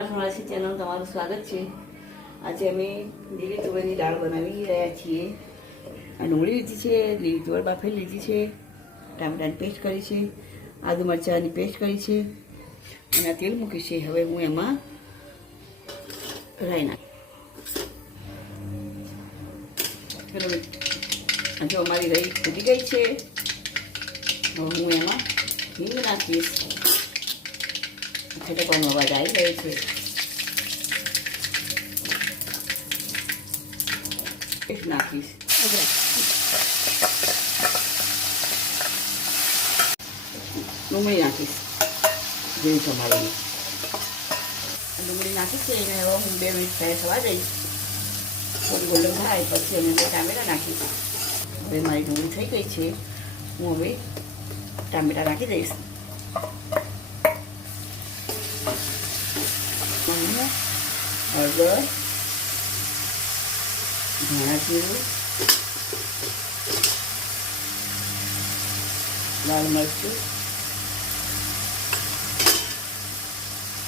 મારી ચેનલ તમારું સ્વાગત છે। આજે અમે લીલી તુવેરની દાળ બનાવી રહ્યા છીએ। આ ડુંગળી લીધી છે, લીલી તુવેર બાફેલી લીધી છે, ટામેટાની પેસ્ટ કરી છે, આદુ મરચાંની પેસ્ટ કરી છે અને આ તેલ મૂક્યું છે। હવે હું એમાં રાઈ નાખીશ। જો અમારી રાઈ ફૂટી ગઈ છે। હવે હું એમાં હિંગ નાખીશ। છટકવાનો અવાજ આવી રહ્યો છે। પેસ્ટ નાખીશ, ડુંગળી નાખીશ જેવી તમારે ડુંગળી નાખીશ એને હવે હું 2 મિનિટ ફ્રાય થવા દઈશ। થોડી ગોલ્ડન થાય પછી અમે ટામેટાં નાખીશ। હવે મારી ડુંગળી થઈ ગઈ છે, હું હવે ટામેટાં નાખી દઈશ। હળદર, ધાણા જીરું, લાલ મરચું,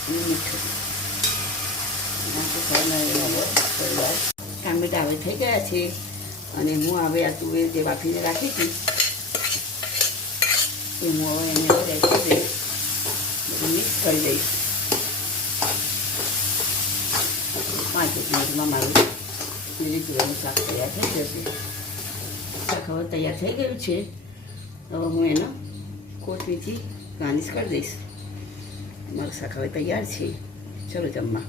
મીઠું ટામેટા હવે થઈ ગયા છે અને હું હવે આ તુવેર જે બાફીને રાખી હતી એ હું હવે એને રાખી દઈશ, મિક્સ કરી દઈશ। 5 મિનિટમાં મારું લીલી તુવેરનું શાક તૈયાર થઈ જશે। શાક હવે તૈયાર થઈ ગયું છે। હવે હું એનો કોથમીરથી ગાર્નિશ કરી દઈશ। મારું શાક હવે તૈયાર છે। ચલો જમવા।